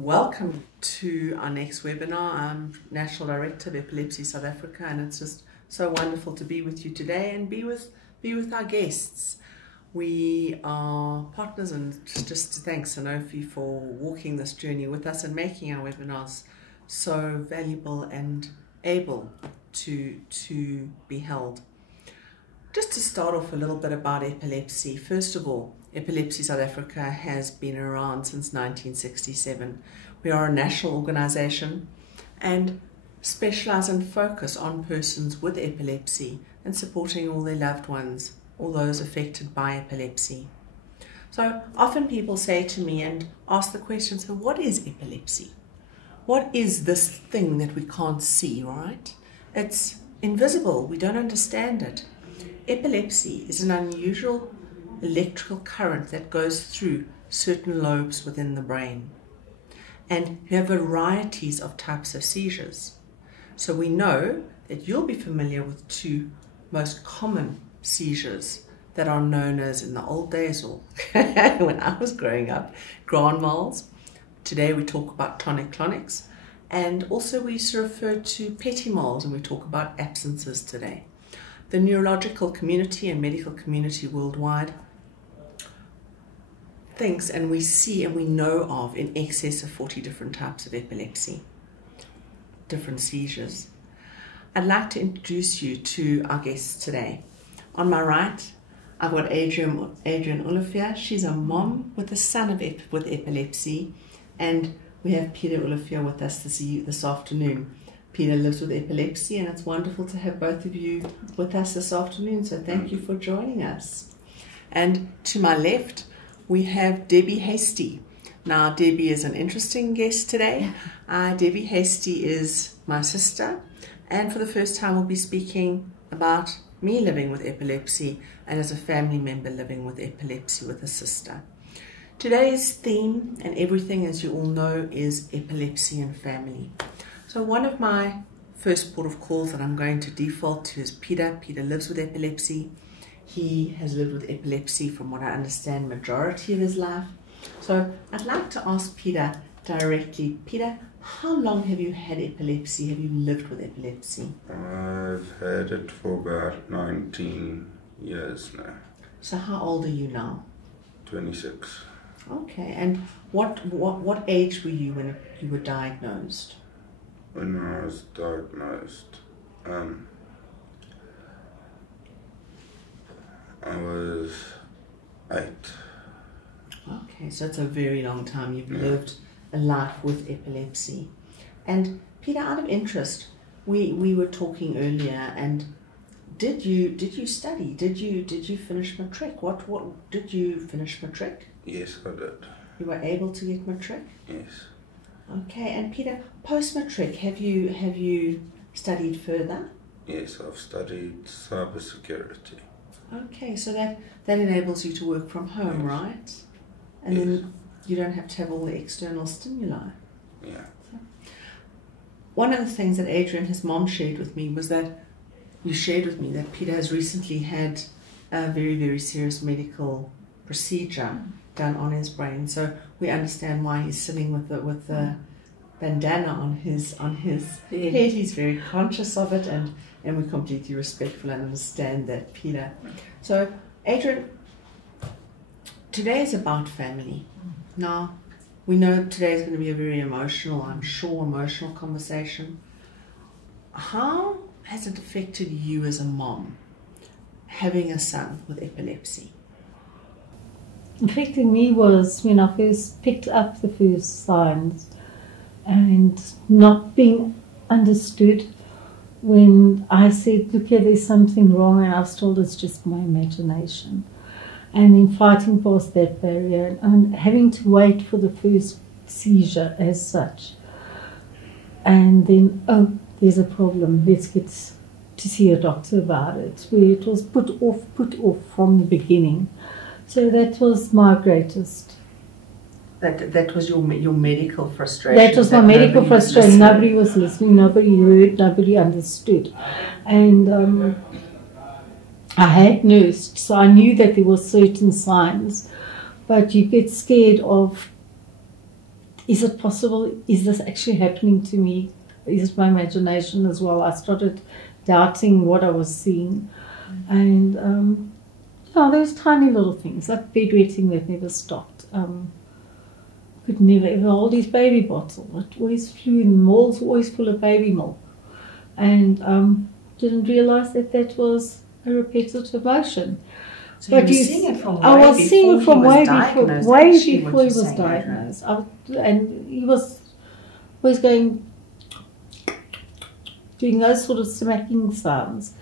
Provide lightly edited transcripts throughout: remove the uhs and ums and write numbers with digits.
Welcome to our next webinar. I'm National Director of Epilepsy South Africa, and it's just so wonderful to be with you today and be with our guests. We are partners, and just to thank Sanofi for walking this journey with us and making our webinars so valuable and able to be held. Just to start off a little bit about epilepsy. First of all, Epilepsy South Africa has been around since 1967. We are a national organisation and specialise and focus on persons with epilepsy and supporting all their loved ones, all those affected by epilepsy. So often people say to me and ask the question, so what is epilepsy? What is this thing that we can't see, right? It's invisible, we don't understand it. Epilepsy is an unusual electrical current that goes through certain lobes within the brain. And you have varieties of types of seizures. So we know that you'll be familiar with two most common seizures that are known as, in the old days, or when I was growing up, grand mals. Today we talk about tonic-clonics, and also we used to refer to petit mals, and we talk about absences today. The neurological community and medical community worldwide thinks, and we see and we know of, in excess of 40 different types of epilepsy, different seizures. I'd like to introduce you to our guests today. On my right, I've got Adrienne Olivier. She's a mom with a son with epilepsy, and we have Peter Olivier with us this afternoon. Peter lives with epilepsy, and it's wonderful to have both of you with us this afternoon, so thank you for joining us. And to my left, we have Debbie Hastie. Now, Debbie is an interesting guest today. Debbie Hastie is my sister, and for the first time we'll be speaking about me living with epilepsy and as a family member living with epilepsy with a sister. Today's theme, and everything, as you all know, is epilepsy and family. So one of my first port of calls that I'm going to default to is Peter. Peter lives with epilepsy. He has lived with epilepsy, from what I understand, majority of his life. So I'd like to ask Peter directly. Peter, how long have you had epilepsy? Have you lived with epilepsy? I've had it for about 19 years now. So how old are you now? 26. Okay, and what age were you when you were diagnosed? When I was diagnosed, I was 8. Okay, so it's a very long time. You've lived a life with epilepsy. And Peter, out of interest, we were talking earlier, and did you study? Did you finish matric? What did you finish matric? Yes, I did. You were able to get matric? Yes. Okay, and Peter, post-matric, have you studied further? Yes, I've studied cybersecurity. Okay, so that enables you to work from home, yes. Right? And yes. Then you don't have to have all the external stimuli. Yeah. So, one of the things that Adrienne, his mom, shared with me was that Peter has recently had a very, very serious medical procedure done on his brain. So we understand why he's sitting with the bandana on his head. He's very conscious of it, and we're completely respectful and understand that, Peter. So, Adrienne, today is about family. Now, we know today is going to be a very emotional, I'm sure, emotional conversation. How has it affected you as a mom, having a son with epilepsy? Affecting me was when I first picked up the first signs and not being understood. When I said, look here, there's something wrong, and I was told it's just my imagination. And then fighting past that barrier and having to wait for the first seizure as such. And then, oh, there's a problem, let's get to see a doctor about it. Where it was put off from the beginning. So that was my greatest. That was your medical frustration. That was my medical frustration. Nobody was listening, nobody heard, nobody understood. And I had nursed, so I knew that there were certain signs, but you get scared of is it possible? Is this actually happening to me? Is it my imagination as well? I started doubting what I was seeing. And yeah, those tiny little things, like bedwetting that never stopped. Could never ever hold his baby bottle. It always flew in, the malls always full of baby milk. And didn't realise that that was a repetitive motion. So but you were seeing it from way I was seeing it from way before he was saying, diagnosed. And he was always doing those sort of smacking sounds.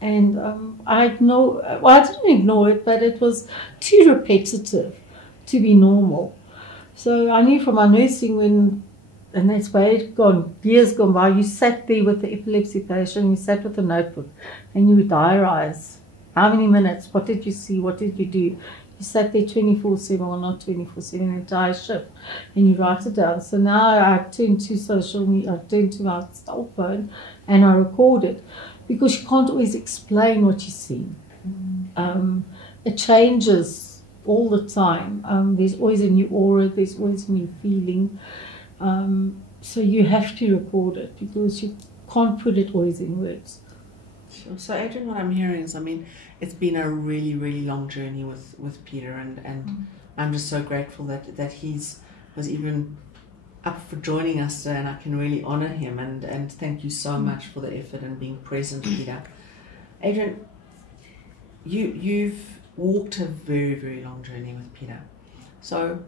And I didn't ignore it, but it was too repetitive to be normal. So I knew from my nursing and that's why years gone by, you sat there with the epilepsy patient, you sat with a notebook and you would diarise. How many minutes? What did you see? What did you do? You sat there 24/7, or not 24/7, an entire shift, and you write it down. So now I turn to social media, I turn to my cell phone, and I record it, because you can't always explain what you see. It changes all the time. There's always a new aura, there's always a new feeling. So you have to record it, because you can't put it always in words. Sure. So Adrienne, what I'm hearing is, I mean, it's been a really, really long journey with Peter, and I'm just so grateful that was even up for joining us today, and I can really honour him, and thank you so much for the effort and being present, Peter. Adrienne, you've walked a very, very long journey with Peter. So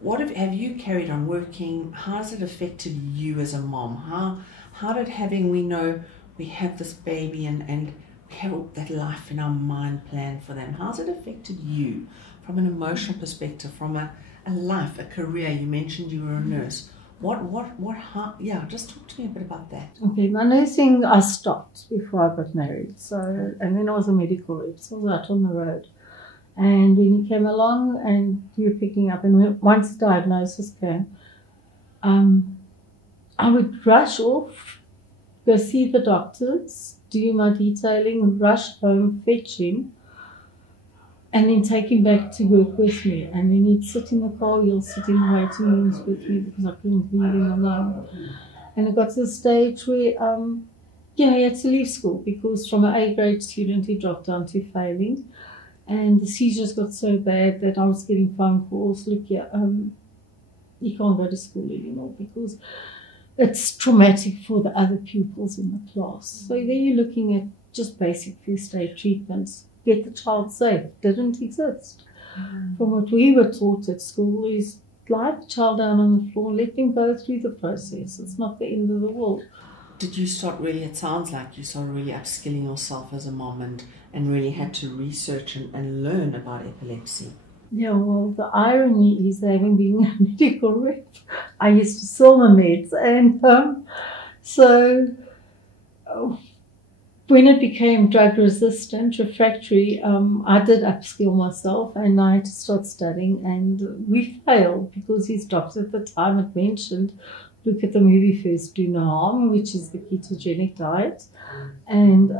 what have you carried on working? How has it affected you as a mom? How did we have this baby and we have that life in our mind planned for them, how's it affected you from an emotional perspective, from a life, a career? You mentioned you were a nurse. Just talk to me a bit about that. Okay, my nursing, I stopped before I got married. So, and then I was a medical rep, so I was out on the road. And when he came along and you were picking up, and once the diagnosis came, I would rush off, go see the doctors, do my detailing, rush home, fetch him, and then take him back to work with me. And then he'd sit in the car, he'll sit in the waiting rooms with me, because I couldn't leave him alone. And it got to the stage where, he had to leave school, because from an A-grade student he dropped down to failing. And the seizures got so bad that I was getting phone calls, look here, you can't go to school anymore, because it's traumatic for the other pupils in the class. So there you're looking at just basic first aid treatments. Get the child safe. Didn't exist. From what we were taught at school is lie the child down on the floor, let them go through the process. It's not the end of the world. Did you start really, it sounds like you started really upskilling yourself as a mom and really had to research and learn about epilepsy? Yeah, well, the irony is, having been a medical rep, I used to sell the meds, and when it became drug resistant, refractory, I did upskill myself, and I had to start studying, and we failed because his doctor at the time had mentioned, look at the movie First Do No Harm, which is the ketogenic diet, and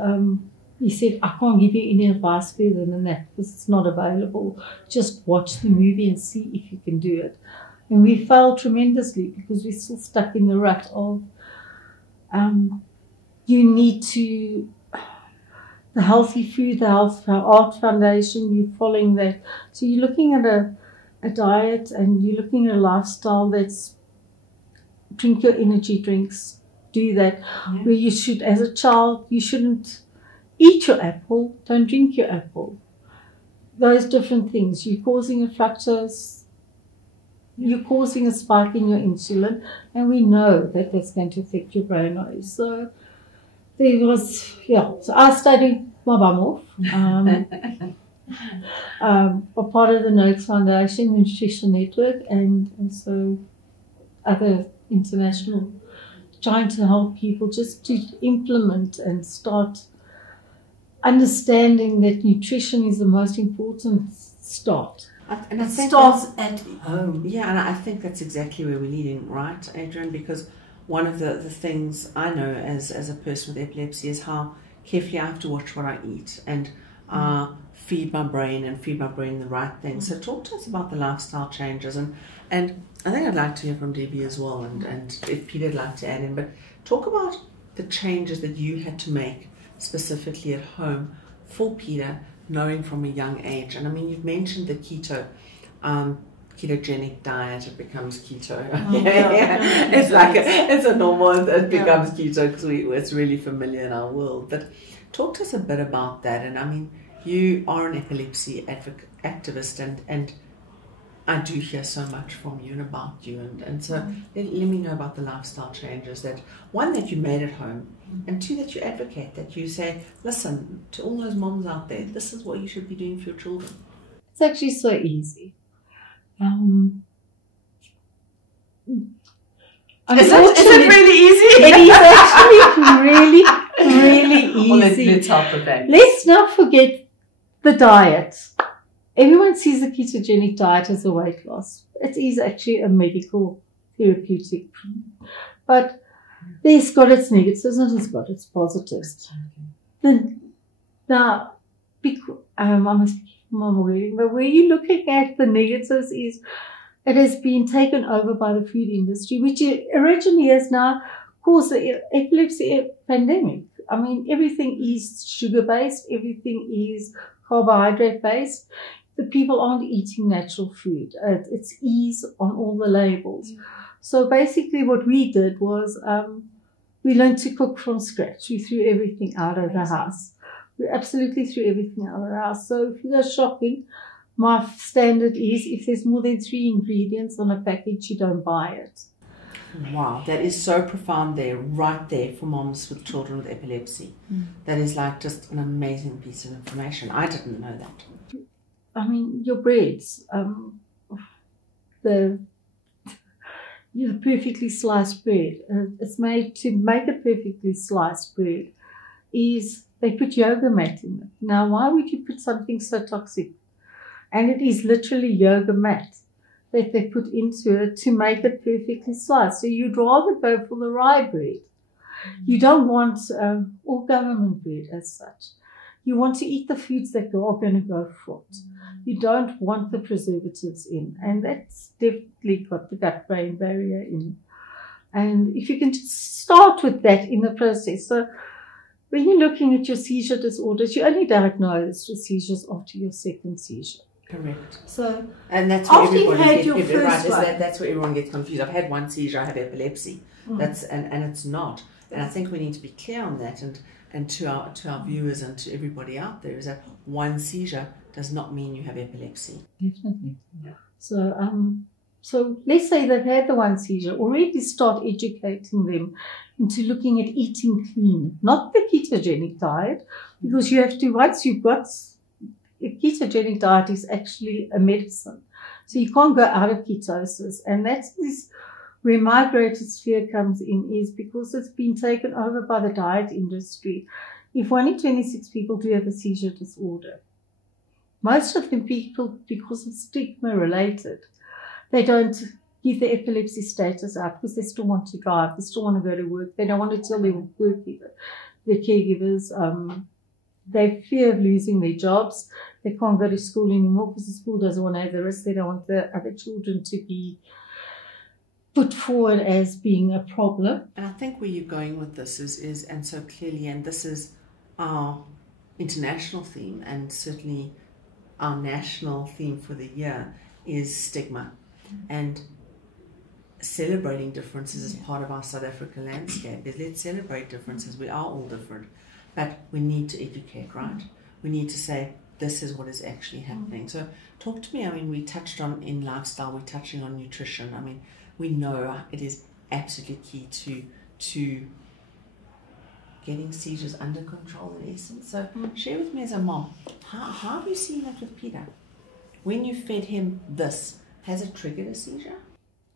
he said, I can't give you any advice further than that, because it's not available. Just watch the movie and see if you can do it. And we failed tremendously, because we're still stuck in the rut of you need to, the healthy food, the Health Art Foundation, you're following that. So you're looking at a diet, and you're looking at a lifestyle that's drink your energy drinks, do that. Yeah. Where you should, as a child, you shouldn't eat your apple, don't drink your apple. Those different things. You're causing a fructose, you're causing a spike in your insulin, and we know that that's going to affect your brain waves. So there was, so I studied my bum off. A part of the Noakes Foundation, the Nutrition Network, and also other international, trying to help people just to implement and start understanding that nutrition is the most important start. And it starts at home. Yeah, and I think that's exactly where we're leading, right, Adrienne? Because one of the things I know as a person with epilepsy is how carefully I have to watch what I eat. And feed my brain and feed my brain the right things. So talk to us about the lifestyle changes, and I think I'd like to hear from Debbie as well, and if Peter'd like to add in, but talk about the changes that you had to make specifically at home for Peter, knowing from a young age. And I mean, you've mentioned the ketogenic diet, it becomes keto. It's like it's a normal, it becomes keto because it's really familiar in our world. But talk to us a bit about that. And I mean, you are an epilepsy activist, and I do hear so much from you and about you, and so let me know about the lifestyle changes, that one, that you made at home, and two, that you advocate, that you say, listen to all those moms out there, this is what you should be doing for your children. It's actually so easy. Is it really easy? It is actually really easy. Well, let's help with that. Let's not forget the diet. Everyone sees the ketogenic diet as a weight loss. It is actually a medical therapeutic. But it's got its negatives and it's got its positives. Now, I must be my wording, but where you're looking at the negatives is it has been taken over by the food industry, which originally has now caused the epilepsy pandemic. I mean, everything is sugar-based, everything is carbohydrate-based. The people aren't eating natural food. It's ease on all the labels. So basically what we did was we learned to cook from scratch. We threw everything out of the house. We absolutely threw everything out of the house. So if you go shopping, my standard is if there's more than 3 ingredients on a package, you don't buy it. Wow, that is so profound there, right there for moms with children with epilepsy. That is like just an amazing piece of information. I didn't know that. I mean, your breads, the perfectly sliced bread, it's made to make a perfectly sliced bread is they put yoga mat in it. Now, why would you put something so toxic? And it is literally yoga mat that they put into it to make it perfectly sliced. So you'd rather go for the rye bread. You don't want all government bread as such. You want to eat the foods that are going to go for it. You don't want the preservatives in. And that's definitely got the gut-brain barrier in. And if you can just start with that in the process. So when you're looking at your seizure disorders, you only diagnose the seizures after your second seizure. Correct. So, and that's where after you've had your first one, that's where everyone gets confused. I've had one seizure, I have epilepsy. That's and it's not. And I think we need to be clear on that, and to our viewers and to everybody out there, is that one seizure does not mean you have epilepsy. Definitely. Yeah. So let's say they've had the one seizure, already start educating them into looking at eating clean, not the ketogenic diet, because you have to, once you've got, a ketogenic diet is actually a medicine. So you can't go out of ketosis. And that is where my greatest fear comes in, is because it's been taken over by the diet industry. If 1 in 26 people do have a seizure disorder, most of them people, because of stigma related, they don't give the epilepsy status up because they still want to drive, they still want to go to work, they don't want to tell their their caregivers, they fear of losing their jobs, they can't go to school anymore because the school doesn't want to have the risk, they don't want the other children to be put forward as being a problem. And I think where you're going with this is and so clearly, and this is our international theme and certainly our national theme for the year, is stigma. And celebrating differences is part of our South African landscape. Let's celebrate differences. We are all different, but we need to educate, right? We need to say, this is what is actually happening. So talk to me. I mean, we touched on in lifestyle, we're touching on nutrition. I mean, we know it is absolutely key to getting seizures under control in essence. So share with me as a mom, how have you seen that with Peter? When you fed him this, has it triggered a seizure?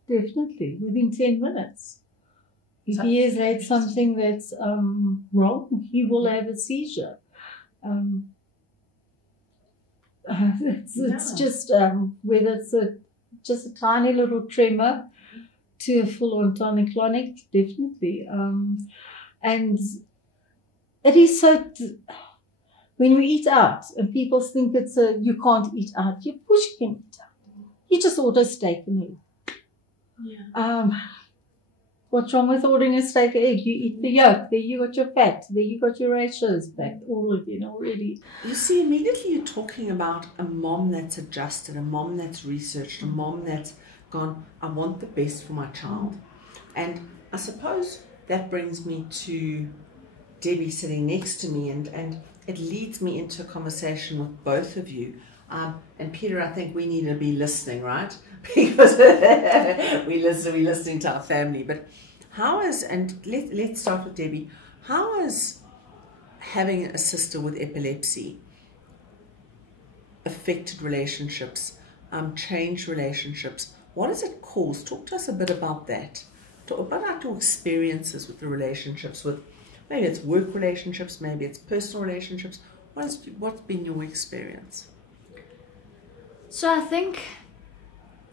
Definitely, within 10 minutes. If he has had something that's wrong, he will have a seizure. It's just, whether it's just a tiny little tremor to a full-on tonic-clonic, definitely. And it is so, When we eat out, and people think you can't eat out, you push can eat out. You just order steak and egg. Yeah. What's wrong with ordering a steak and egg? You eat the yolk, there you got your fat, there you got your ratios back, all already. You see, immediately you're talking about a mom that's adjusted, a mom that's researched, a mom that's gone, I want the best for my child. And I suppose that brings me to Debbie sitting next to me, and it leads me into a conversation with both of you. And Peter, I think we need to be listening, right? Because we're listening to our family. But how is, and let's start with Debbie, how is having a sister with epilepsy affected relationships, changed relationships? What does it cause? Talk to us a bit about that. Talk about your experiences with the relationships, with maybe it's work relationships, maybe it's personal relationships. What's been your experience? So I think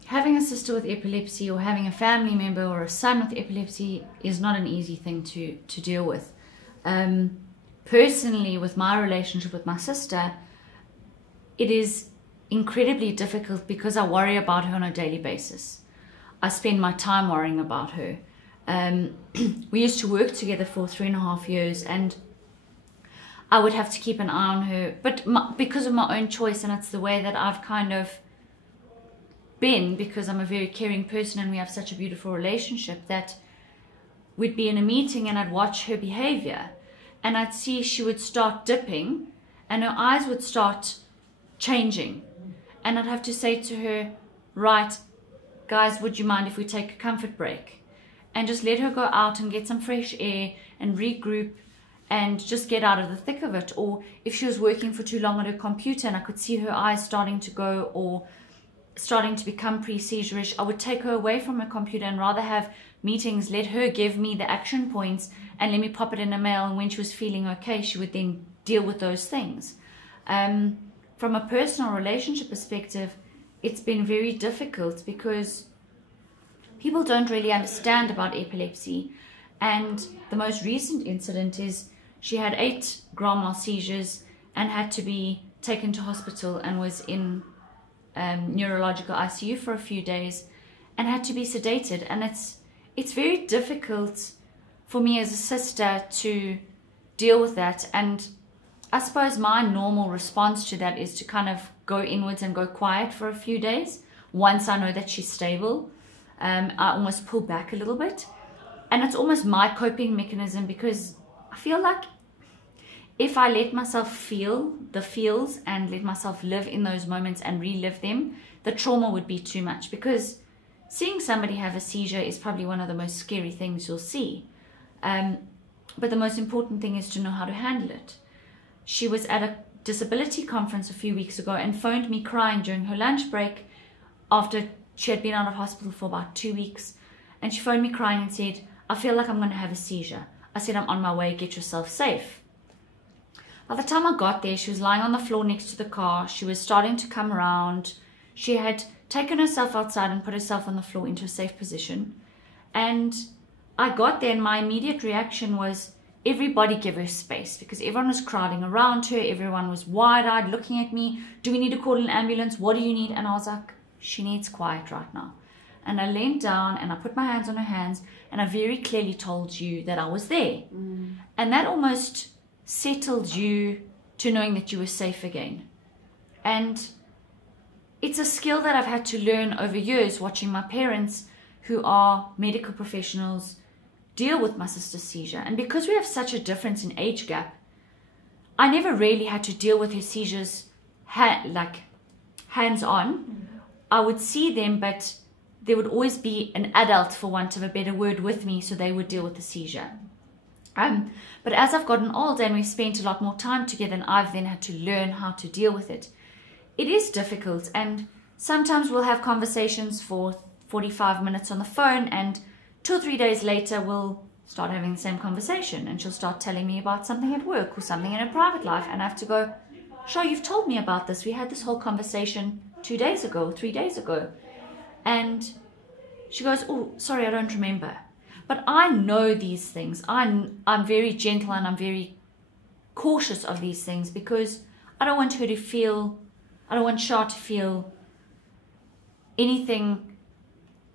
having a sister with epilepsy, or having a family member or a son with epilepsy, is not an easy thing to deal with. Personally, with my relationship with my sister, it is incredibly difficult because I worry about her on a daily basis. I spend my time worrying about her. We used to work together for 3.5 years, and I would have to keep an eye on her, but because of my own choice, and it's the way that I've kind of been, because I'm a very caring person and we have such a beautiful relationship, that we'd be in a meeting and I'd watch her behavior and I'd see she would start dipping and her eyes would start changing, and I'd have to say to her, right, guys, would you mind if we take a comfort break and just let her go out and get some fresh air and regroup and just get out of the thick of it? Or if she was working for too long on her computer and I could see her eyes starting to go or starting to become pre-seizure-ish, I would take her away from her computer and rather have meetings, let her give me the action points and let me pop it in a mail, and when she was feeling okay, she would then deal with those things. From a personal relationship perspective, it's been very difficult because people don't really understand about epilepsy, and the most recent incident is she had 8 grand mal seizures and had to be taken to hospital and was in neurological ICU for a few days and had to be sedated. And it's very difficult for me as a sister to deal with that. And I suppose my normal response to that is to kind of go inwards and go quiet for a few days. Once I know that she's stable, I almost pull back a little bit. And it's almost my coping mechanism, because I feel like if I let myself feel the feels and let myself live in those moments and relive them, the trauma would be too much. Because seeing somebody have a seizure is probably one of the most scary things you'll see. But the most important thing is to know how to handle it. She was at a disability conference a few weeks ago and phoned me crying during her lunch break after she had been out of hospital for about 2 weeks. And she phoned me crying and said, I feel like I'm going to have a seizure. I said, I'm on my way, get yourself safe. By the time I got there, she was lying on the floor next to the car. She was starting to come around. She had taken herself outside and put herself on the floor into a safe position. And I got there and my immediate reaction was, everybody give her space, because everyone was crowding around her. Everyone was wide-eyed looking at me. Do we need to call an ambulance? What do you need? And I was like, she needs quiet right now. And I leaned down and I put my hands on her hands and I very clearly told you that I was there. And that almost settled you to knowing that you were safe again. And it's a skill that I've had to learn over years, watching my parents, who are medical professionals, deal with my sister's seizure. And because we have such a difference in age gap, I never really had to deal with her seizures like hands-on. I would see them, but there would always be an adult, for want of a better word, with me, so they would deal with the seizure. But as I've gotten older and we've spent a lot more time together, and I've then had to learn how to deal with it, it is difficult. And sometimes we'll have conversations for 45 minutes on the phone, and 2 or 3 days later we'll start having the same conversation, and she'll start telling me about something at work or something in her private life, and I have to go, Shar, you've told me about this. We had this whole conversation 2 days ago, 3 days ago. And she goes, oh, sorry, I don't remember. But I know these things. I'm very gentle and I'm very cautious of these things because I don't want Shar to feel anything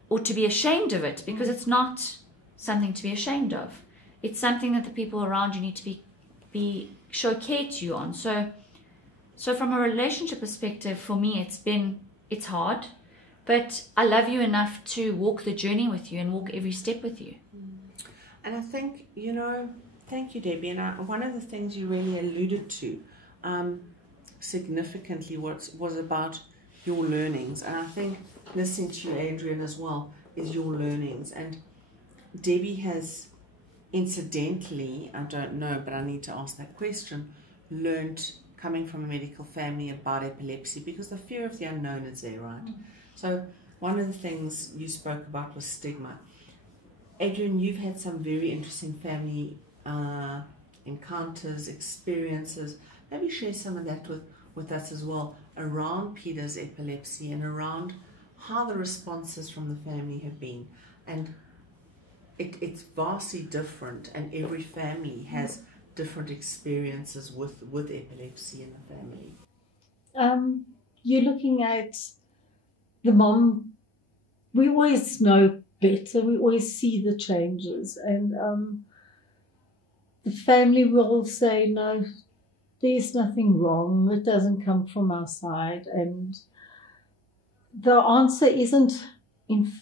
or to be ashamed of it, because it's not something to be ashamed of. It's something that the people around you need to show care to you on. So from a relationship perspective, for me, it's hard, but I love you enough to walk the journey with you and walk every step with you. And I think, thank you, Debbie. And one of the things you really alluded to significantly was about your learnings. And I think listening to you, Adrienne, as well, is your learnings. And Debbie has incidentally, I don't know, but I need to ask that question, learned coming from a medical family about epilepsy, because the fear of the unknown is there, right? So one of the things you spoke about was stigma. Adrienne, you've had some very interesting family encounters, experiences. Maybe share some of that with us as well around Peter's epilepsy and around how the responses from the family have been. And it's vastly different, and every family has different experiences with epilepsy in the family. You're looking at the mom. We always know better. We always see the changes, and the family will say, no, there's nothing wrong. It doesn't come from our side. And the answer isn't in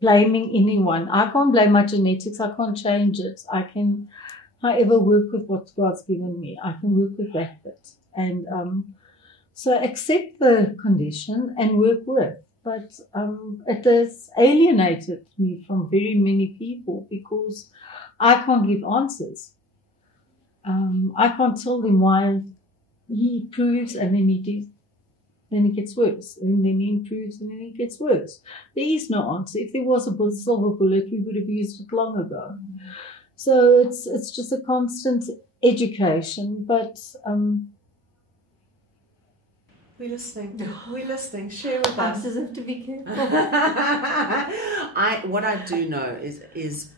blaming anyone. I can't blame my genetics. I can't change it. I can, however, work with what God's given me. I can work with that bit. And so accept the condition and work with. But it has alienated me from very many people because I can't give answers. I can't tell them why he improves and then then it gets worse, and then he improves and then it gets worse. There is no answer. If there was a silver bullet, we would have used it long ago. So it's just a constant education, but we're listening. Share with I us. just have to be careful. What I do know is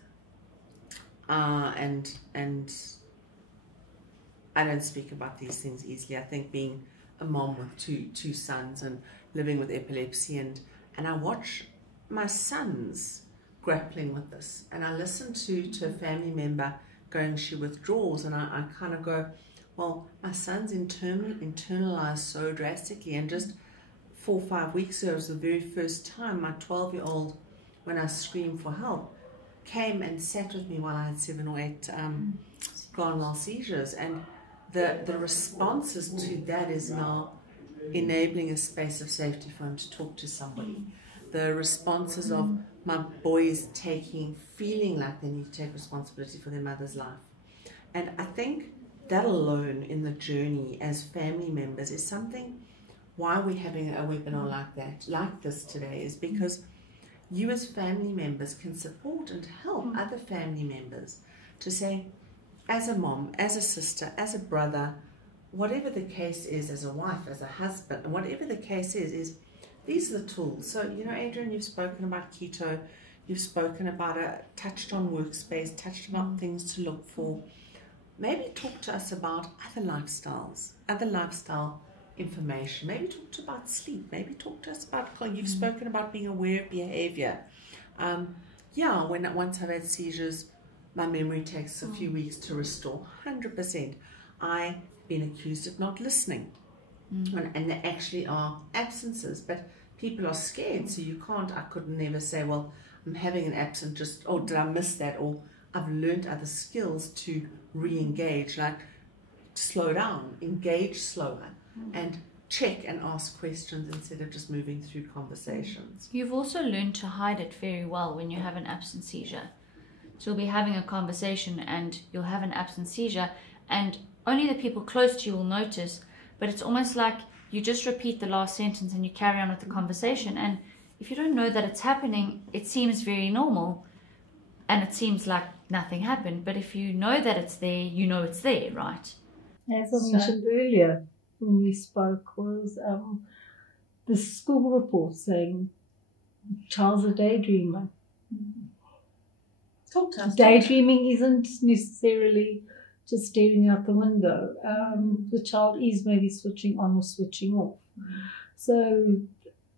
and I don't speak about these things easily. I think being a mom with two sons and living with epilepsy, and I watch my sons grappling with this, and I listen to a family member going, she withdraws, and I kind of go, well, my son's internalized so drastically. And just 4 or 5 weeks ago, it was the very first time my 12-year-old, when I screamed for help, came and sat with me while I had 7 or 8 grand mal seizures. And the responses to that is now enabling a space of safety for him to talk to somebody. The responses of my boys feeling like they need to take responsibility for their mother's life. And I think that alone in the journey as family members is something why we're having a webinar like this today, is because you as family members can support and help other family members to say, as a mom, as a sister, as a brother, whatever the case is, as a wife, as a husband, and whatever the case is these are the tools. So, Adrienne, you've spoken about keto, you've spoken about touched on workspace, touched about things to look for. Maybe talk to us about other lifestyles, other lifestyle information. Maybe talk to us about sleep. Maybe talk to us about, you've spoken about being aware of behavior. Once I've had seizures, my memory takes a few weeks to restore, 100%. I've been accused of not listening. And there actually are absences, but people are scared, so I could never say, well, I'm having an absence, did I miss that? Or I've learned other skills to re-engage, like slow down, engage slower, and check and ask questions instead of just moving through conversations. You've also learned to hide it very well when you have an absent seizure. So you'll be having a conversation and you'll have an absent seizure, and only the people close to you will notice, but it's almost like you just repeat the last sentence and you carry on with the conversation. And if you don't know that it's happening, it seems very normal and it seems like nothing happened. But if you know that it's there, you know it's there, right? As I mentioned earlier when we spoke, was the school report saying child's a daydreamer. Talk to us. Daydreaming isn't necessarily just staring out the window. The child is maybe switching on or switching off. So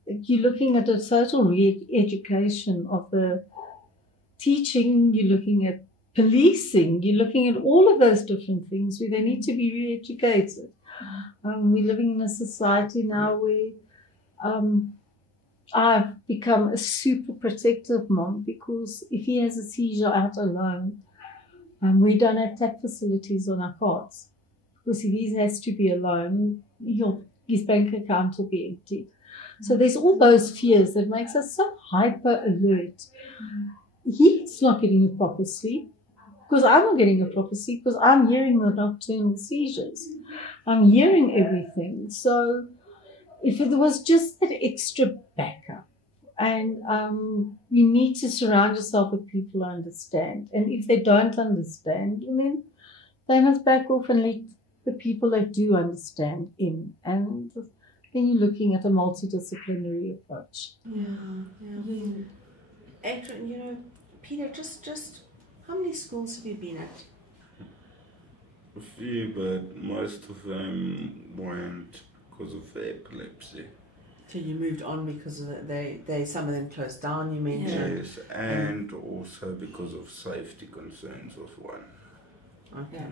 you're looking at a total re-education of the teaching, you're looking at policing, you're looking at all of those different things where they need to be re-educated. We're living in a society now where I've become a super protective mom, because if he has a seizure out alone, we don't have tap facilities on our cards, because if he has to be alone, his bank account will be empty. So there's all those fears that makes us so hyper alert. He's not getting a proper sleep, because I'm not getting a proper sleep, because I'm hearing the nocturnal seizures. I'm hearing everything. So if there was just that extra backup, and you need to surround yourself with people who understand. And if they don't understand, then they must back off and let the people that do understand in. And then you're looking at a multidisciplinary approach. Adrienne, Peter, just how many schools have you been at? A few, but most of them weren't because of epilepsy. So you moved on because of some of them closed down, you mentioned? Yes, and also because of safety concerns was one. Okay.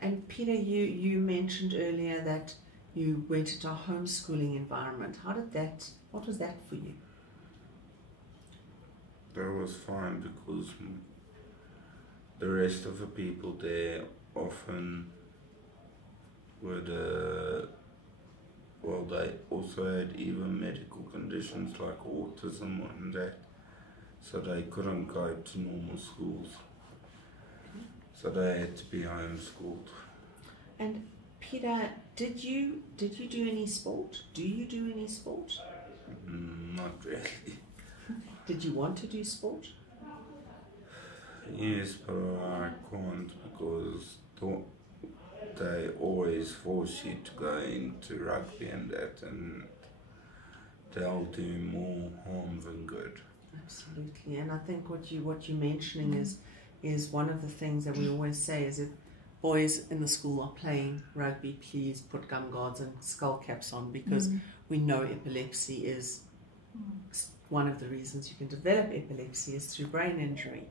And Peter, you mentioned earlier that you went into a homeschooling environment. What was that for you? That was fine, because the rest of the people there often were they also had even medical conditions like autism and that, so they couldn't go to normal schools. So they had to be homeschooled. And Peter, did you do any sport? Do you do any sport? Not really. Did you want to do sport? Yes, but I can't, because they always force you to go into rugby and that, and they'll do more harm than good. Absolutely, and I think what you're mentioning is one of the things that we always say is, if boys in the school are playing rugby, please put gum guards and skull caps on, because we know epilepsy is one of the reasons you can develop epilepsy is through brain injury.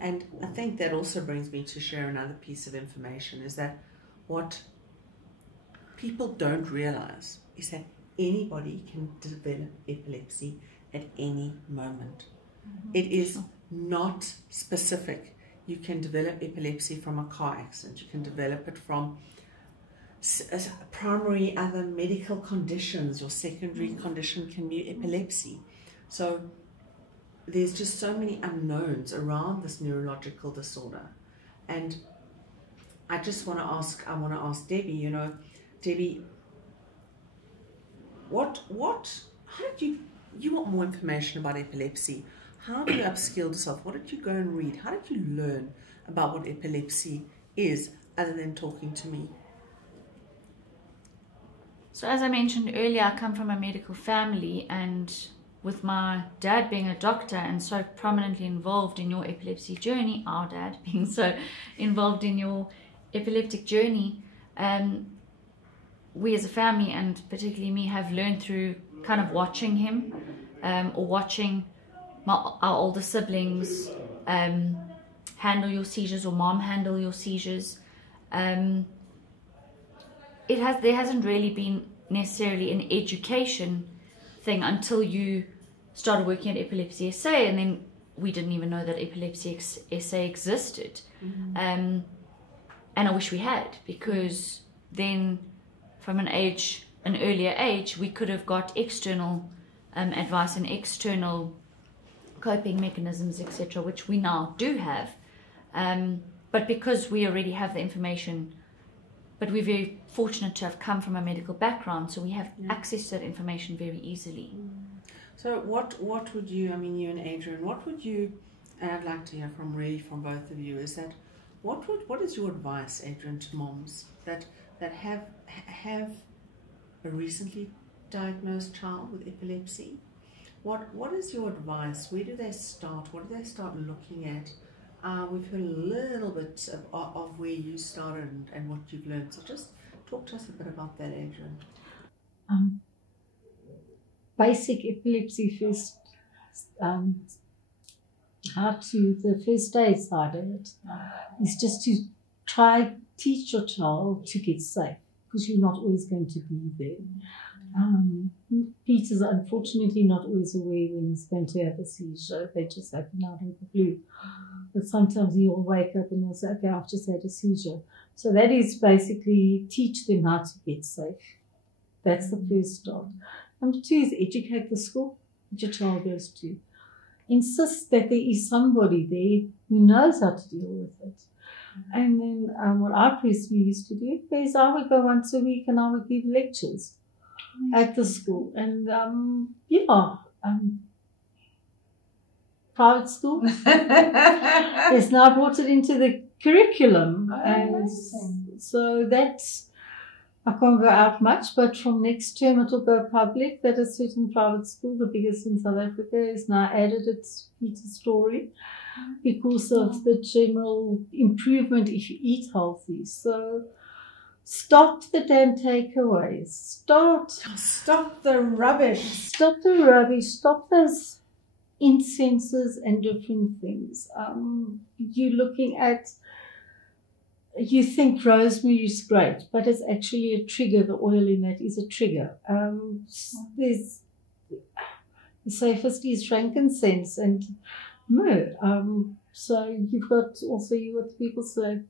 And I think that also brings me to share another piece of information, is that what people don't realize is that anybody can develop epilepsy at any moment. It is not specific. You can develop epilepsy from a car accident. You can develop it from primary other medical conditions. Your secondary condition can be epilepsy. So there's just so many unknowns around this neurological disorder. And I want to ask Debbie, Debbie, how did you want more information about epilepsy? How do you upskill yourself? What did you go and read? How did you learn about what epilepsy is, other than talking to me? So as I mentioned earlier, I come from a medical family, and with my dad being a doctor and so prominently involved in your epilepsy journey, our dad being so involved in your epileptic journey, we as a family, and particularly me, have learned through kind of watching him, or watching our older siblings handle your seizures, or mom handle your seizures. There hasn't really been necessarily an education thing until you started working at Epilepsy SA, and then we didn't even know that Epilepsy SA existed. And I wish we had, because then from an earlier age, we could have got external advice and external coping mechanisms, etc., which we now do have. But because we already have the information, but we're very fortunate to have come from a medical background, so we have access to that information very easily. So what would you, you and Adrienne, what would you, and I'd like to hear from both of you, is that what is your advice, Adrienne, to moms that have a recently diagnosed child with epilepsy? What is your advice? Where do they start? What do they start looking at? we've heard a little bit of where you started and what you've learned. So just talk to us a bit about that, Adrienne. Basic epilepsy first, the first aid side of it is just to try teach your child to get safe, because you're not always going to be there. Peter's unfortunately not always aware when he's going to have a seizure. They just happen out of the blue. But sometimes he'll wake up and he'll say, okay, I've just had a seizure. So that is basically teach them how to get safe. That's the first start. Number 2 is educate the school that your child goes to. Insist that there is somebody there who knows how to deal with it. And then what I personally used to do is I would go once a week and I would give lectures at the school. And private school has now brought it into the curriculum. And so that's, I can't go out much, but from next term it will go public that a certain private school, the biggest in South Africa, has now added its Peter's story because of the general improvement if you eat healthy. So stop the damn takeaways. Stop the rubbish. Stop the rubbish. Stop those incenses and different things. You're looking at, you think rosemary is great, but it's actually a trigger. The oil in that is a trigger. There's the safest is frankincense and myrrh. So you've got also what people say,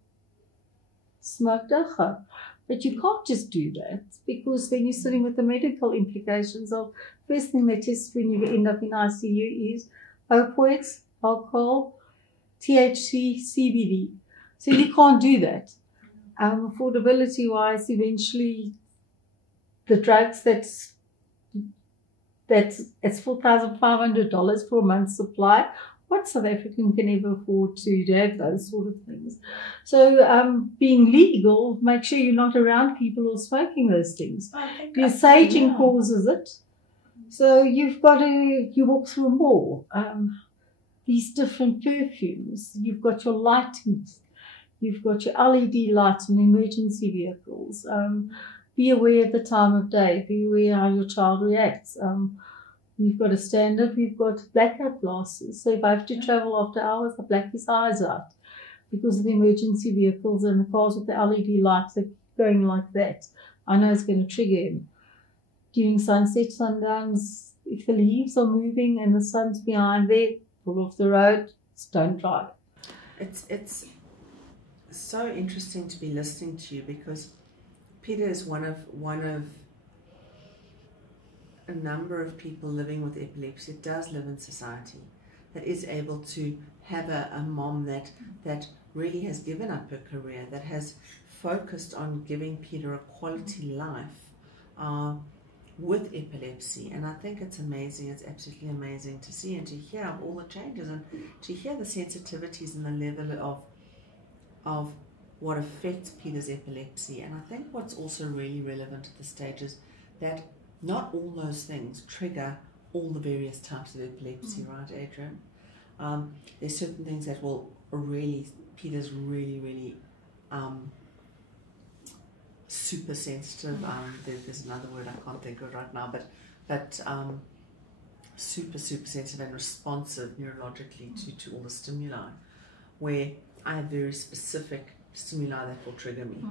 smoke dacha. But you can't just do that, because then you're sitting with the medical implications of first thing they test when you end up in ICU is opioids, alcohol, THC, CBD. So you can't do that. Affordability-wise, eventually the drugs that's it's $4,500 for a month's supply. What South African can ever afford to have those sort of things? So being legal, make sure you're not around people who are smoking those things. Your saging causes it. So you've got to, you walk through a mall, these different perfumes. You've got your lighting. You've got your LED lights on emergency vehicles. Be aware of the time of day. Be aware how your child reacts. We've got a standard. We've got blackout glasses. So if I have to travel after hours, I black his eyes out because of the emergency vehicles and the cars with the LED lights are going like that. I know it's going to trigger him. During sunset, sundowns, if the leaves are moving and the sun's behind there, pull off the road, don't drive. It's so interesting to be listening to you, because Peter is one of a number of people living with epilepsy that does live in society, that is able to have a mom that really has given up her career, that has focused on giving Peter a quality life with epilepsy. And I think it's amazing, it's absolutely amazing to see and to hear of all the changes and to hear the sensitivities and the level of what affects Peter's epilepsy. And I think what's also really relevant at this stage is that not all those things trigger all the various types of epilepsy, right, Adrienne? There's certain things that will really, Peter's really super sensitive. There's another word I can't think of right now, but super sensitive and responsive neurologically to all the stimuli, where I have very specific stimuli that will trigger me.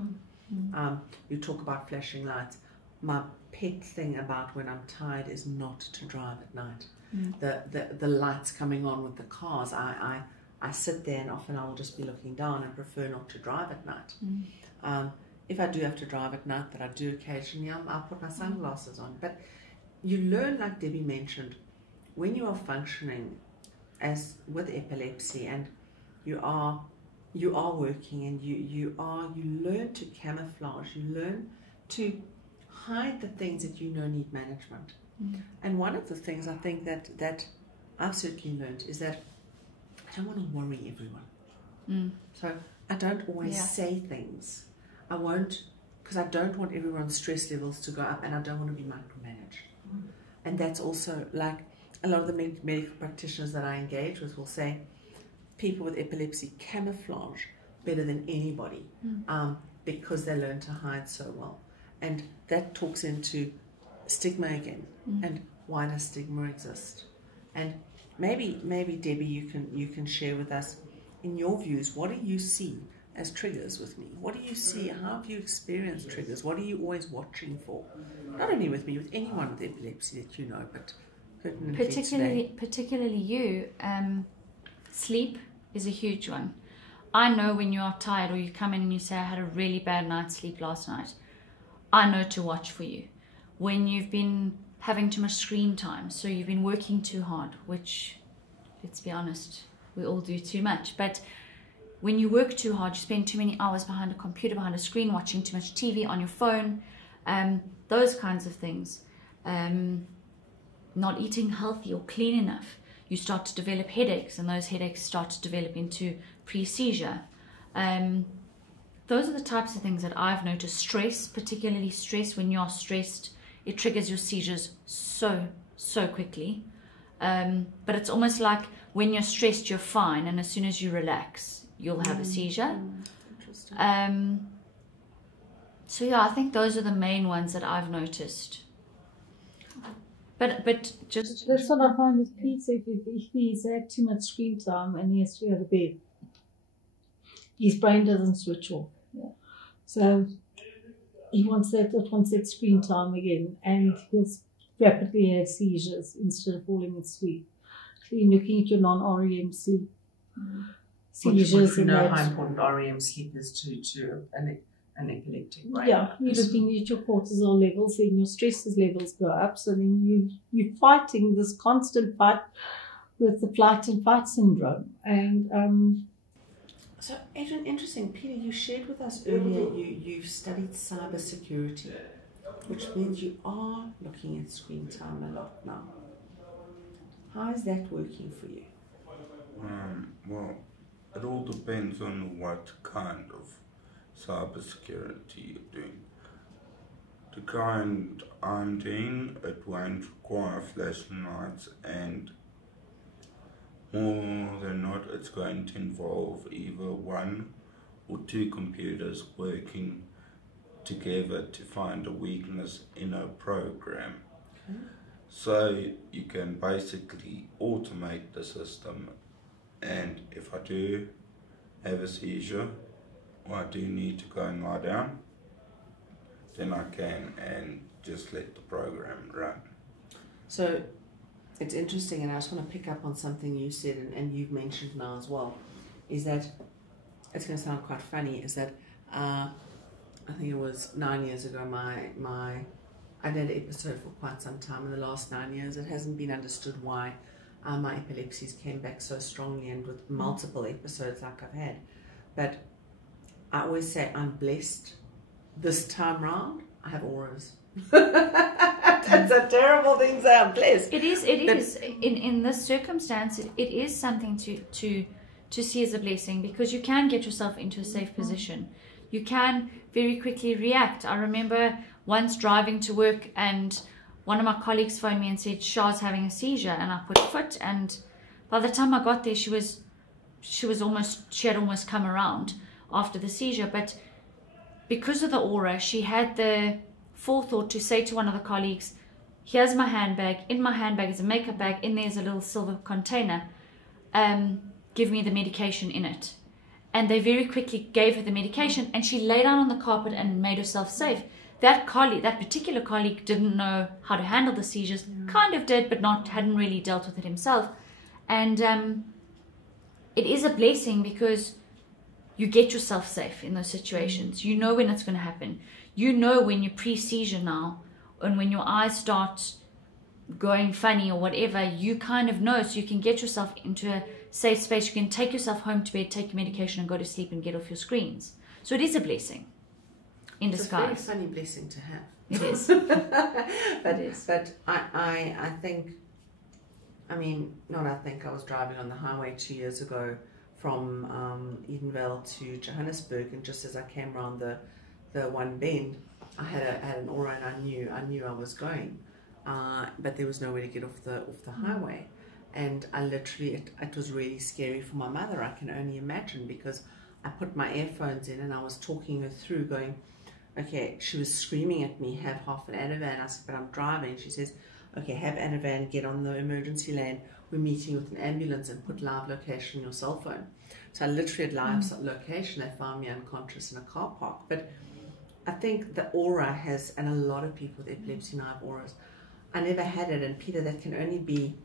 You talk about flashing lights. My pet thing about when I'm tired is not to drive at night. The lights coming on with the cars, I sit there and often I'll just be looking down and prefer not to drive at night. If I do have to drive at night, that I do occasionally, I'll put my sunglasses on. But you learn, like Debbie mentioned, when you are functioning as with epilepsy and you are working and you learn to camouflage, you learn to hide the things that you know need management. And one of the things I think that I've certainly learned is that I don't want to worry everyone. So I don't always say things. I won't, because I don't want everyone's stress levels to go up, and I don't want to be micromanaged. And that's also, like, a lot of the medical practitioners that I engage with will say, people with epilepsy camouflage better than anybody because they learn to hide so well. And that talks into stigma again. And why does stigma exist? And maybe Debbie, you can share with us, in your views, what do you see as triggers with me? What do you see? How have you experienced triggers? What are you always watching for? Not only with me, with anyone with epilepsy that you know, but particularly you. Sleep is a huge one. I know when you are tired or you come in and you say, I had a really bad night's sleep last night, I know to watch for you. When you've been having too much screen time, so you've been working too hard, which, let's be honest, we all do too much. But when you work too hard, you spend too many hours behind a computer, behind a screen, watching too much TV on your phone, those kinds of things. Not eating healthy or clean enough, you start to develop headaches, and those headaches start to develop into pre-seizure. Those are the types of things that I've noticed. Stress, particularly stress, when you're stressed, it triggers your seizures so quickly. But it's almost like when you're stressed, you're fine, and as soon as you relax, you'll have a seizure. Interesting. So yeah, I think those are the main ones that I've noticed. But just... That's what I find with Peter. If he's had too much screen time and he has to go to bed, his brain doesn't switch off. Yeah. So he wants that screen time again, and he'll rapidly have seizures instead of falling asleep. So you're looking at your non-REM sleep. Seizures, which we and know that. how important REM sleep is to an epileptic brain. Yeah, you're looking at your cortisol levels, then your stress levels go up, so then you're fighting this constant fight with the flight and fight syndrome. And so, Adrienne, interesting. Peter, you shared with us earlier you've studied cybersecurity, which means you are looking at screen time a lot now. How is that working for you? Well, it all depends on what kind of cybersecurity you're doing. The kind I'm doing, it won't require flashing lights, and more than not, it's going to involve either one or two computers working together to find a weakness in a program. Okay. So you can basically automate the system, and if I do have a seizure, or I do need to go and lie down, then I can, and just let the program run. So it's interesting, and I just want to pick up on something you said and you've mentioned now as well, is that, it's going to sound quite funny, is that I think it was 9 years ago, I had an episode for quite some time. In the last 9 years, it hasn't been understood why my epilepsies came back so strongly and with multiple episodes like I've had. But I always say I'm blessed. This time round, I have auras. That's a terrible thing to say, I'm blessed. It is. In this circumstance, it is something to see as a blessing, because you can get yourself into a safe position. You can very quickly react. I remember once driving to work, and one of my colleagues phoned me and said, Shar's having a seizure, and I put foot, and by the time I got there, she had almost come around after the seizure. But because of the aura, she had the forethought to say to one of the colleagues, here's my handbag, in my handbag is a makeup bag, in there's a little silver container, give me the medication in it. And they very quickly gave her the medication, and she lay down on the carpet and made herself safe. That particular colleague didn't know how to handle the seizures, kind of did, but hadn't really dealt with it himself. And it is a blessing, because you get yourself safe in those situations. You know when it's going to happen. You know when you're pre-seizure now, and when your eyes start going funny or whatever, you kind of know, so you can get yourself into a safe space. You can take yourself home to bed, take your medication, and go to sleep and get off your screens. So it is a blessing in disguise. It's a very funny blessing to have. It is. But I think, I was driving on the highway 2 years ago from Edenvale to Johannesburg, and just as I came around the one bend, I had an aura, and I knew I was going, but there was nowhere to get off the highway, And I literally, it was really scary for my mother, I can only imagine, because I put my earphones in and I was talking her through, going, okay, she was screaming at me, have half an Ativan. I said, but I'm driving. She says, okay, have Ativan, get on the emergency lane. We're meeting with an ambulance, and put live location on your cell phone. So I literally had live location. They found me unconscious in a car park. But I think the aura has, and a lot of people with epilepsy now have auras. I never had it, and Peter, that can only be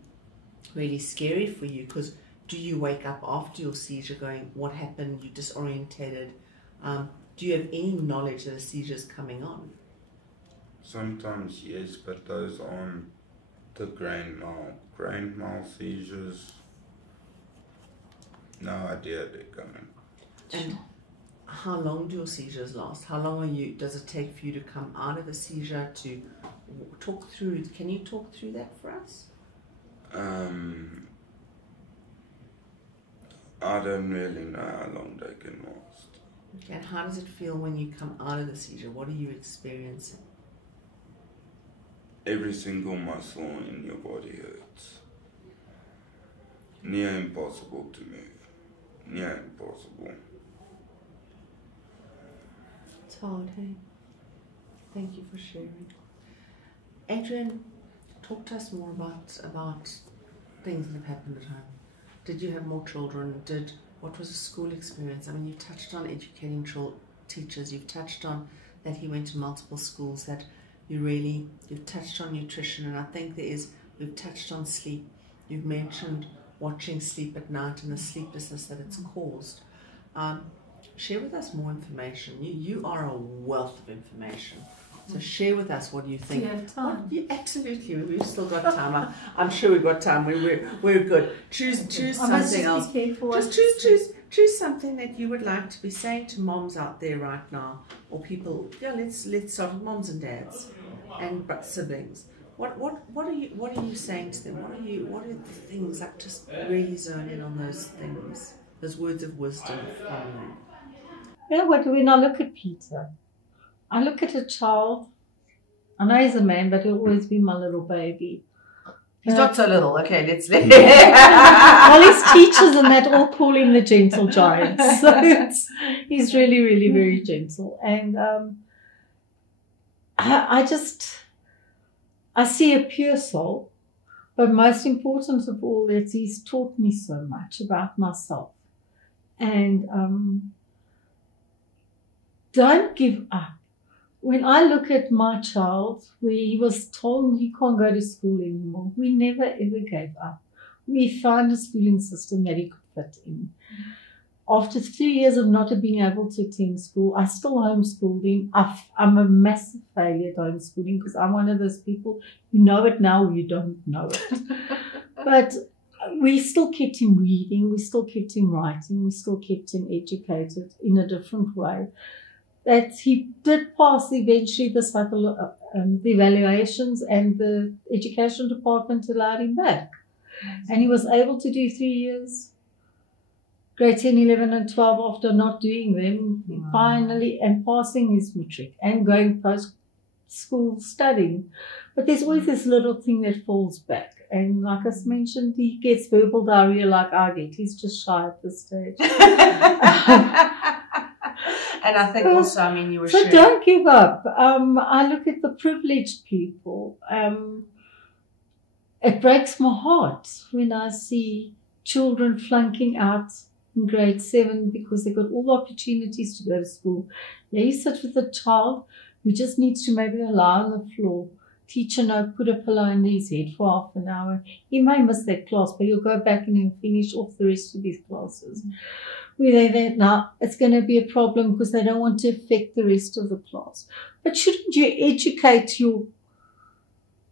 really scary for you, because do you wake up after your seizure going, what happened, you disorientated? Do you have any knowledge that a seizure is coming on? Sometimes yes, but those aren't the grand mal seizures. No idea they're coming. And how long do your seizures last? How long does it take for you to come out of a seizure? To talk through, can you talk through that for us? I don't really know how long they can last. Okay, and how does it feel when you come out of the seizure? What are you experiencing? Every single muscle in your body hurts. Near impossible to move. Near impossible. It's hard, hey? Thank you for sharing. Adrienne, talk to us more about things that have happened at home. Did you have more children? What was the school experience? I mean, you touched on educating teachers. You've touched on that he went to multiple schools, that you've touched on nutrition, and I think we've touched on sleep. You've mentioned watching sleep at night and the sleeplessness that it's caused. Share with us more information. You are a wealth of information. So share with us, what do you think? Do you have time? Absolutely, we've still got time. I'm sure we've got time. We're good. Choose something else. Just choose something that you would like to be saying to moms out there right now, or people. Yeah, let's start with moms and dads, and siblings. What are you saying to them? What are the things, like, just really zone in on those things, those words of wisdom from them? You know what? When I look at Peter, I look at a child. I know he's a man, but he'll always be my little baby. He's not so little. Okay, let's. Well, his teachers and that all call him the gentle giant. So he's really, really very gentle. And I see a pure soul. But most important of all is he's taught me so much about myself. And don't give up. When I look at my child, where he was told he can't go to school anymore, we never ever gave up. We found a schooling system that he could fit in. After 3 years of not being able to attend school, I still homeschooled him. I'm a massive failure at homeschooling, because I'm one of those people, you know it now or you don't know it. But we still kept him reading, we still kept him writing, we still kept him educated in a different way. That he did pass eventually the evaluations, and the education department allowed him back. And he was able to do 3 years, grade 10, 11 and 12, after not doing them, finally, and passing his matric and going post-school studying. But there's always this little thing that falls back. And like I mentioned, he gets verbal diarrhea like I get. He's just shy at this stage. And I think also, I mean, you were so don't give up. I look at the privileged people. It breaks my heart when I see children flunking out in grade 7 because they got all the opportunities to go to school. Yeah, you sit with a child who just needs to maybe lie on the floor. Teacher, no, put a pillow under his head for half an hour. He may miss that class, but he'll go back and he'll finish off the rest of his classes. Now, it's going to be a problem because they don't want to affect the rest of the class. But shouldn't you educate your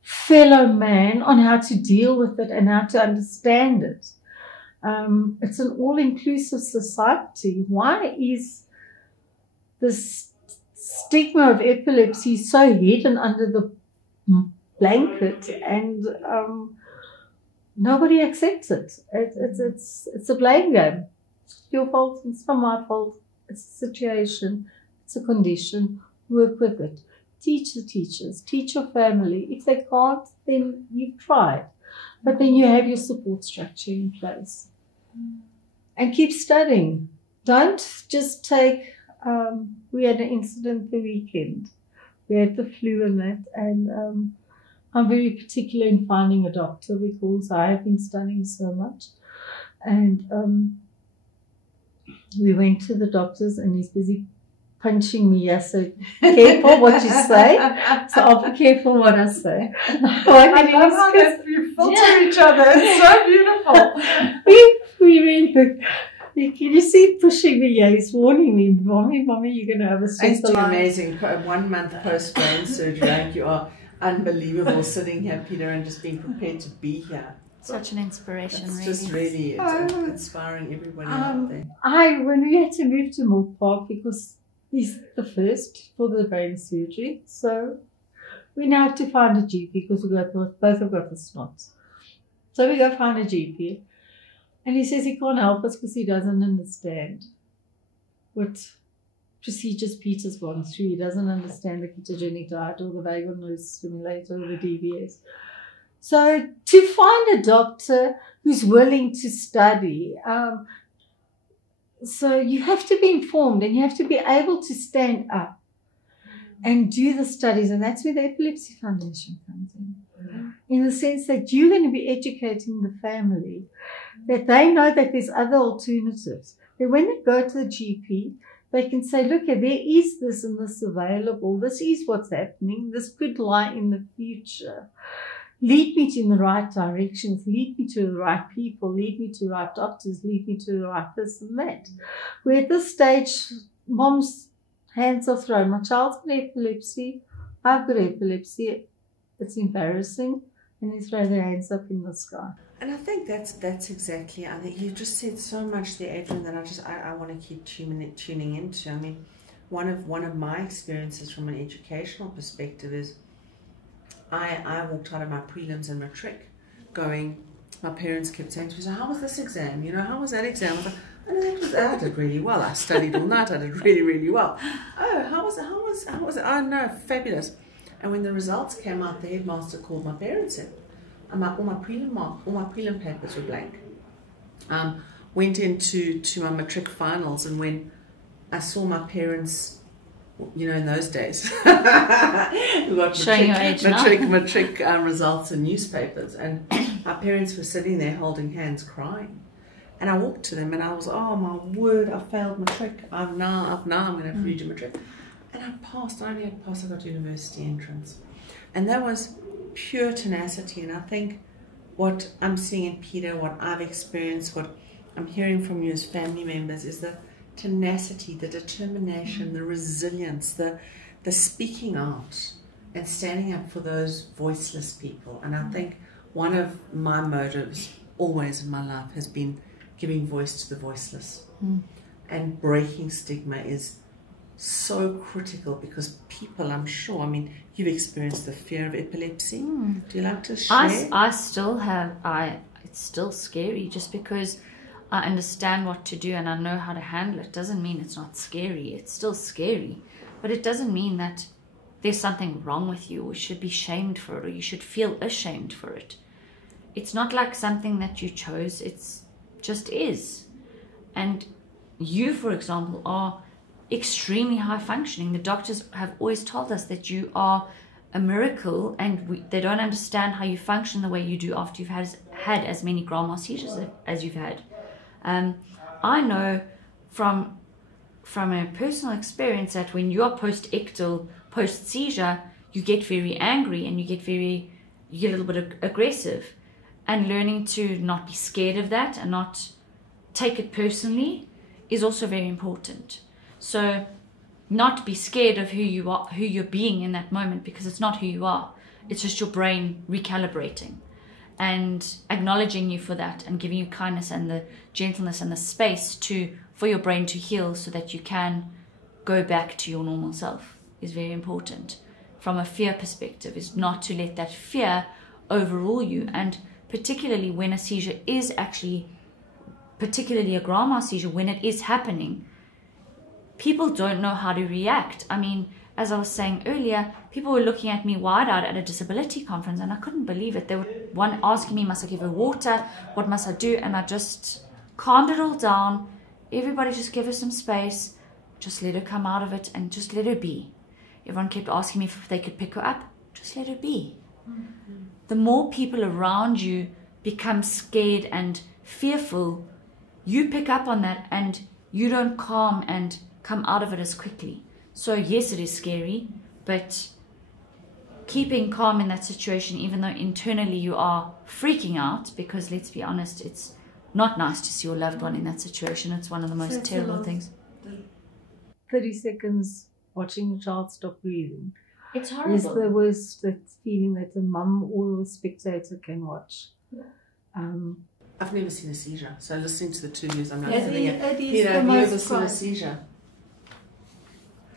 fellow man on how to deal with it and how to understand it? It's an all-inclusive society. Why is this stigma of epilepsy so hidden under the blanket, and nobody accepts it? It's a blame game. It's your fault, it's not my fault. It's a situation, it's a condition. Work with it. Teach the teachers, teach your family. If they can't, then you've tried. But then you have your support structure in place. And keep studying. Don't just take, we had an incident the weekend. We had the flu and that, and I'm very particular in finding a doctor because I have been studying so much. And we went to the doctor's and he's busy punching me. Yes, so careful what you say. So I'll be careful what I say. I love how you filter each other. It's so beautiful. We really, can you see pushing me? Yeah, he's warning me, Mommy, you're going to have a stress. It's amazing. 1 month post brain surgery, like you are unbelievable sitting here, Peter, and just being prepared to be here. Such an inspiration, it's really. Just really inspiring everybody out there. When we had to move to Moore Park because he's the first for the brain surgery, so we now have to find a GP because both have got the snots. So we go find a GP, and he says he can't help us because he doesn't understand what procedures Peter's gone through. He doesn't understand the ketogenic diet or the vagal nerve stimulator or the DBS. So to find a doctor who's willing to study, so you have to be informed and you have to be able to stand up and do the studies, and that's where the Epilepsy Foundation comes in the sense that you're going to be educating the family, that they know that there's other alternatives. That when they go to the GP, they can say, look, there is this and this available. This is what's happening. This could lie in the future. Lead me in the right directions, lead me to the right people, lead me to the right doctors, lead me to the right this and that. Where at this stage, mom's hands are thrown. My child's got epilepsy, I've got epilepsy, it's embarrassing, and they throw their hands up in the sky. And I think that's exactly, I think you just said so much there, Adrienne, that I want to keep tuning into. I mean, one of my experiences from an educational perspective is I walked out of my prelims and matric going, my parents kept saying to me, so how was this exam? You know, how was that exam? I was like, oh, I did really well. I studied all night. I did really, really well. Oh, how was it? Oh, no, fabulous. And when the results came out, the headmaster called my parents in. And all my prelim papers were blank. Went into my matric finals, and when I saw my parents, you know, in those days, we got showing your age matric results in newspapers, and my parents were sitting there holding hands, crying. And I walked to them, and I was, oh my word, I failed matric. I'm going to have to redo matric, and I passed. I only had passed. I got university entrance, and that was pure tenacity. And I think what I'm seeing in Peter, what I've experienced, what I'm hearing from you as family members, is the tenacity, the determination, the resilience, the speaking out and standing up for those voiceless people. And I think one of my motives always in my life has been giving voice to the voiceless. And breaking stigma is so critical because people, I'm sure, I mean, you've experienced the fear of epilepsy. Do you like to share? I still have, it's still scary just because I understand what to do and I know how to handle it. Doesn't mean it's not scary. It's still scary, but it doesn't mean that there's something wrong with you or you should be shamed for it or you should feel ashamed for it. It's not like something that you chose. It's just is. And you, for example, are extremely high functioning. The doctors have always told us that you are a miracle, and they don't understand how you function the way you do after you've had as many grand mal seizures as you've had. I know from a personal experience that when you are post-ictal, post-seizure, you get very angry and you get a little bit aggressive. And learning to not be scared of that and not take it personally is also very important. So not be scared of who you are, who you're being in that moment, because it's not who you are. It's just your brain recalibrating and acknowledging you for that and giving you kindness and the gentleness and the space for your brain to heal so that you can go back to your normal self is very important. From a fear perspective, is not to let that fear overrule you. And particularly when a seizure is actually, particularly a grand mal seizure, when it is happening, people don't know how to react. I mean, as I was saying earlier, people were looking at me wide-eyed at a disability conference, and I couldn't believe it. They were asking me, must I give her water? What must I do? And I just calmed it all down. Everybody just give her some space. Just let her come out of it and just let her be. Everyone kept asking me if they could pick her up. Just let her be. Mm-hmm. The more people around you become scared and fearful, you pick up on that and you don't calm and come out of it as quickly. So yes, it is scary, but keeping calm in that situation, even though internally you are freaking out, because let's be honest, it's not nice to see your loved one in that situation. It's one of the most terrible things. 30 seconds watching a child stop breathing. It's horrible. It's the worst feeling that a mum or a spectator can watch. Yeah. I've never seen a seizure, so listening to the two of you, I'm not Peter, have you ever seen a seizure?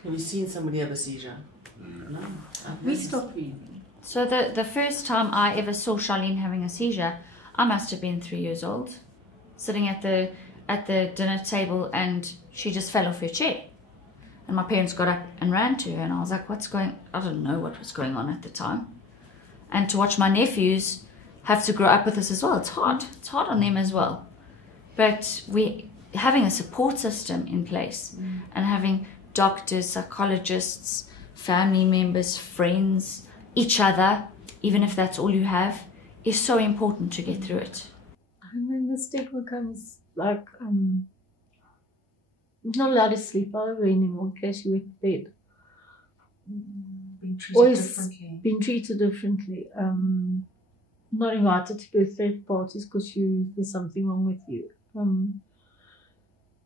Have you seen somebody have a seizure? No. We stopped breathing. So the first time I ever saw Sharlene having a seizure, I must have been 3 years old, sitting at the dinner table, and she just fell off her chair. And my parents got up and ran to her, and I was like, I don't know what was going on at the time. And to watch my nephews have to grow up with this as well, it's hard. It's hard on them as well. But having a support system in place and having doctors, psychologists, family members, friends, each other, even if that's all you have, is so important to get through it. And then the stigma comes like, not allowed to sleep over anymore in case you went to bed. Being treated differently. Being treated differently. Not invited to birthday parties because there's something wrong with you.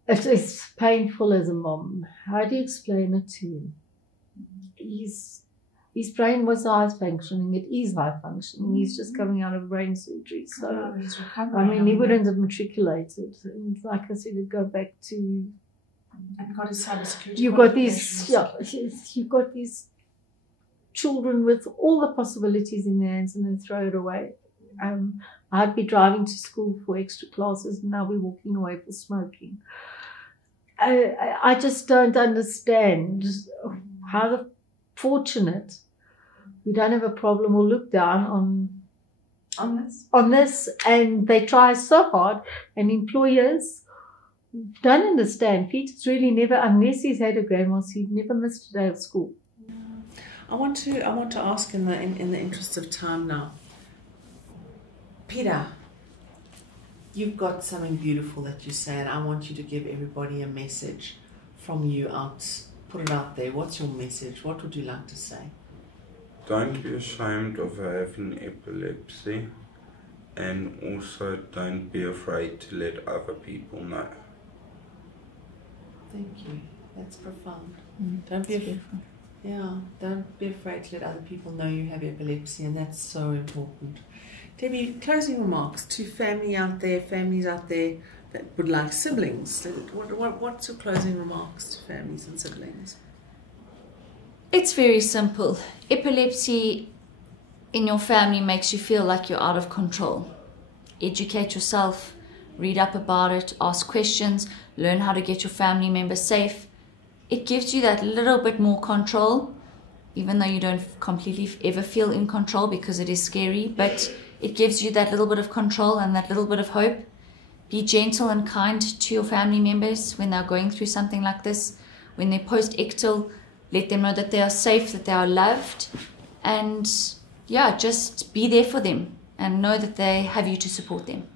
It's painful as a mom. How do you explain it to him? His brain was high functioning. It is high functioning. He's just coming out of brain surgery. So, he's recovering. he wouldn't have matriculated. And like I said, it'd go back to... And got his cybersecurity. You've got these children with all the possibilities in their hands and then throw it away. I'd be driving to school for extra classes and now we're walking away for smoking. I just don't understand how fortunate we don't have a problem or look down on this, and they try so hard, and employers don't understand. Peter's really never, unless he's had a grand mal, he's never missed a day of school. I want to ask in the interest of time now, Peter, you've got something beautiful that you say, and I want you to give everybody a message from you out. Put it out there. What's your message? What would you like to say? Don't be ashamed of having epilepsy, and also don't be afraid to let other people know. Thank you. That's profound. Don't be afraid to let other people know you have epilepsy, and that's so important. Debbie, closing remarks to families out there that would like siblings. What's your closing remarks to families and siblings? It's very simple. Epilepsy in your family makes you feel like you're out of control. Educate yourself, read up about it, ask questions, learn how to get your family members safe. It gives you that little bit more control, even though you don't completely ever feel in control because it is scary, but it gives you that little bit of control and that little bit of hope. Be gentle and kind to your family members when they're going through something like this. When they're post-ictal, let them know that they are safe, that they are loved, and just be there for them and know that they have you to support them.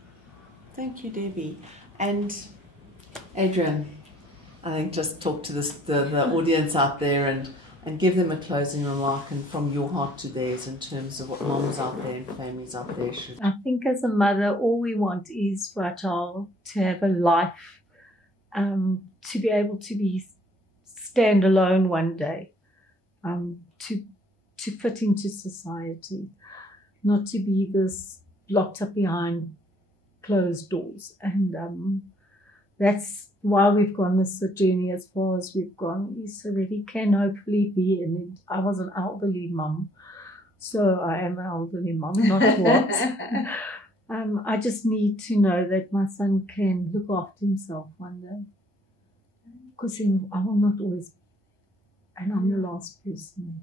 Thank you, Debbie. And Adrienne, I think just talk to the audience out there and give them a closing remark, and from your heart to theirs, in terms of what moms out there and families out there should. I think as a mother, all we want is for our child to have a life, to be able to stand alone one day, to fit into society, not to be this locked up behind closed doors. And that's why we've gone this journey as far as we've gone, is so that he can hopefully be in it. I was an elderly mum, so I am an elderly mum, not what. I just need to know that my son can look after himself one day, because I will not always And I'm the last person.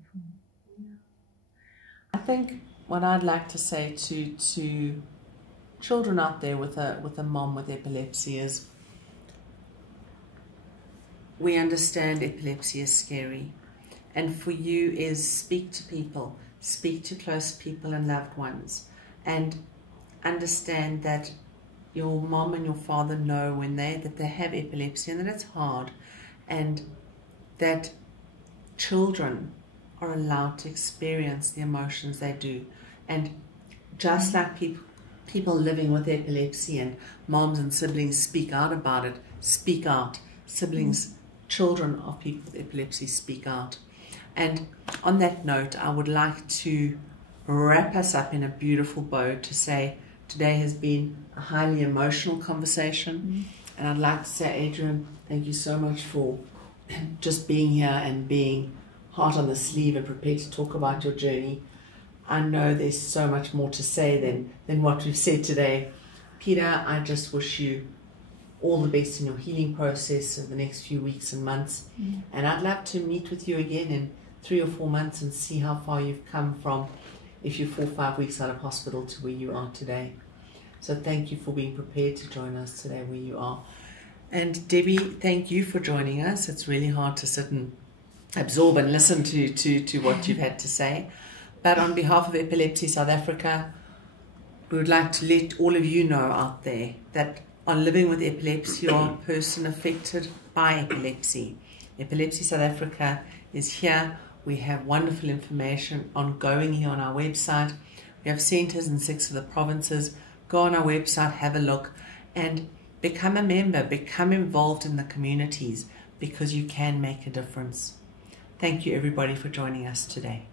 I think what I'd like to say to children out there with a mom with epilepsy is, we understand epilepsy is scary, and for you is speak to people, speak to close people and loved ones, and understand that your mom and your father know that they have epilepsy and that it's hard, and that children are allowed to experience the emotions they do. And just like people living with epilepsy and moms and siblings speak out about it, speak out. Siblings, children of people with epilepsy speak out. And on that note, I would like to wrap us up in a beautiful bow to say today has been a highly emotional conversation. And I'd like to say, Adrienne, thank you so much for just being here and being heart on the sleeve and prepared to talk about your journey. I know there's so much more to say than what we've said today. Peter, I just wish you all the best in your healing process in the next few weeks and months. And I'd love to meet with you again in 3 or 4 months and see how far you've come from, if you're 4 or 5 weeks out of hospital, to where you are today. So thank you for being prepared to join us today where you are. And Debbie, thank you for joining us. It's really hard to sit and absorb and listen to what you've had to say. But on behalf of Epilepsy South Africa, we would like to let all of you know out there that on living with epilepsy or a person affected by epilepsy, Epilepsy South Africa is here. We have wonderful information ongoing here on our website. We have centres in 6 of the provinces. Go on our website, have a look, and become a member, become involved in the communities, because you can make a difference. Thank you everybody for joining us today.